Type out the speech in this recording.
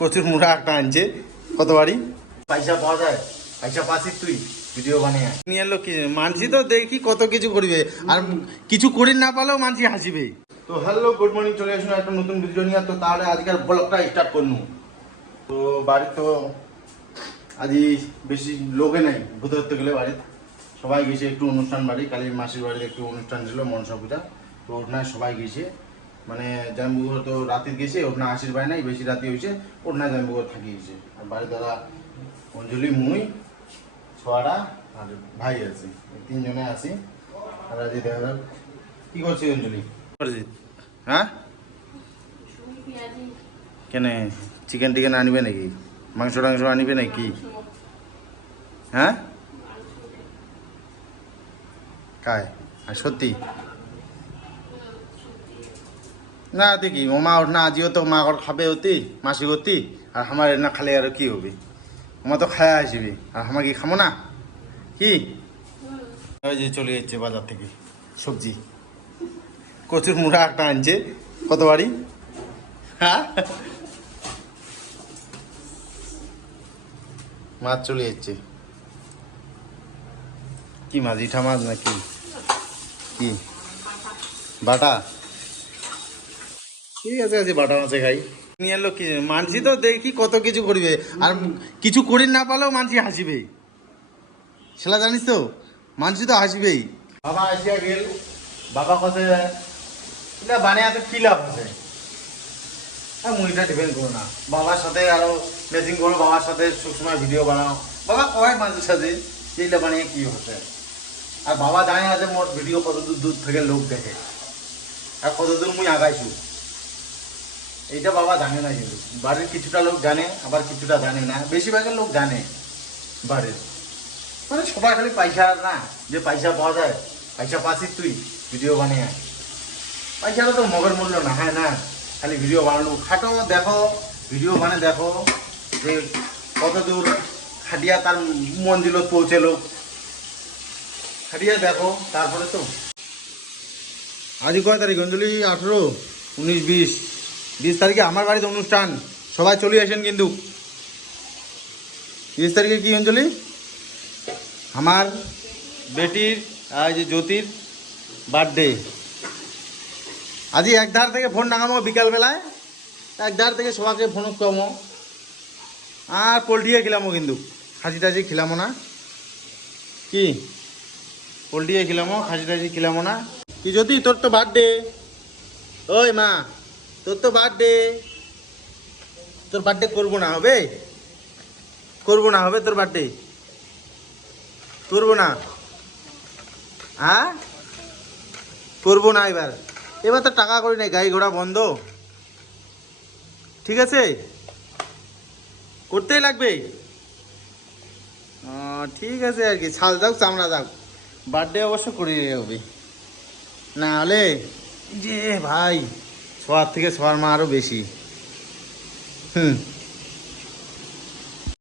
কচুর মুড়া একটা আনছে। কত বাড়ি? পয়সা পাওয়া যায়। পয়সা পাচ্ছিস তুই ভিডিও বানিয়ে। নিয়ে এলো কি? তো দেখি কত কিছু করবে। আর কিছু করি না পারলেও মানছি হাসিবে। তো হ্যালো গুড মর্নিং চলে আসুন একটা নতুন ভিডিও নিয়ে। তো তাহলে আজকের ব্লগটা স্টার্ট করনু। তো বাড়ি তো আজ বেশি লোকে নাই ভূত ধরতে গেলে বাড়িতে সবাই গেছে একটু অনুষ্ঠান বাড়ি। কালী মাসির বাড়িতে একটু অনুষ্ঠান ছিল মনসা পূজা। তো ওখানে সবাই গেছে। মানে জাম্বুঘর তো রাতে গেছে ওখানে আশির বাড়ি নাই বেশি রাতে হয়েছে ওখানে জাম্বুঘর থাকি গেছে। আর বাড়ি দাদা অঞ্জলি মুই ছোয়ারা আর ভাই আছে তিনজনে আছি। আর আজ দেখা যাক কি করছে অঞ্জলি? হ্যাঁ? কেন চিকেন টিকেন আনবে নাকি? মাংস টাংস আনবে নাকি? হ্যাঁ? কায়? আর সত্যি? না, দেখি মা ওর না, আজিও তো মা ওর খাবে অতি মাসি অতি আর আমার না খালে আর কি হবে? আমার তো খায়া আসবি আর আমার কি খামো না? কি? ওই যে চলে যাচ্ছে বাজার থেকে সবজি কচুর মুড়া একটা আনছে কত বাড়ি হ্যাঁ মাছ চলে যাচ্ছে কি মাছ ইঠা মাছ নাকি কি? বাটা? ঠিক আছে আছে বাটা মাছে খাই। নিয়ে এলো কি? মানছি তো দেখি কত কিছু করবে। আর কিছু করি না পারলেও মানছি হাসিবে। সেটা জানিস তো মানছি তো হাসিবেই। বাবা আসিয়া গেল। বাবা কত এটা বানিয়াতে কি লাভ আছে? আর মুড়িটা ডিপেন্ড করো না। বাবার সাথে আরও ম্যাচিং করো বাবার সাথে সবসময় ভিডিও বানাও। বাবা কয় মানুষের সাথে এইটা বানিয়ে কি হচ্ছে? আর বাবা জানে যে মোর ভিডিও কত দূর দূর থেকে লোক দেখে। আর কত দূর মুই আগাইছু? এইটা বাবা জানে না কিন্তু। বাড়ির কিছুটা লোক জানে, আবার কিছুটা জানে না। বেশিরভাগের লোক জানে বাড়ির। মানে সবাই খালি পয়সা না, যে পয়সা পাওয়া যায়, পয়সা পাচ্ছিস তুই ভিডিও বানিয়ে। পয়সাটা তো মগের মূল্য না হ্যাঁ না? খালি ভিডিও বানানো খাটো, দেখো ভিডিও বানে দেখো যে কত দূর খাটিয়া তার মন্দির পৌঁছেলো। খাটিয়া দেখো, তারপরে তো। আজ কয় তারিখ? অঞ্জলি আঠেরো, উনিশ, বিশ। বিশ তারিখে আমার বাড়িতে অনুষ্ঠান। সবাই চলে আসেন কিন্তু। বিশ তারিখে কি অঞ্জলি? আমার বেটির, আর যে জ্যোতির বার্থডে আজই এক ধার থেকে ফোন ডাঙামো বিকালবেলায়। এক ধার থেকে সবাইকে ফোন কমো আর পোলট্রিয়ে খেলামো কিন্তু। খাসি টাসি খেলামো না। কি? পোলট্রিয়ে খেলামো, খাসি টাসি খেলামো না। কি যদি তোর তো বার্থডে ওই মা। তোর তো বার্থডে তোর বার্থডে করব না, হবে? করব না, হবে তোর বার্থডে করব না। হ্যাঁ করব না এবার। এবার তো টাকা করি নাই, গাড়ি ঘোড়া বন্ধ। ঠিক আছে? করতেই লাগবে। ঠিক আছে আর কি, ছাল দাও, চামড়া দাও। বার্থডে অবশ্য করে হবে। না হলে? যে ভাই। সবার থেকে সবার মা আরও বেশি। হুম।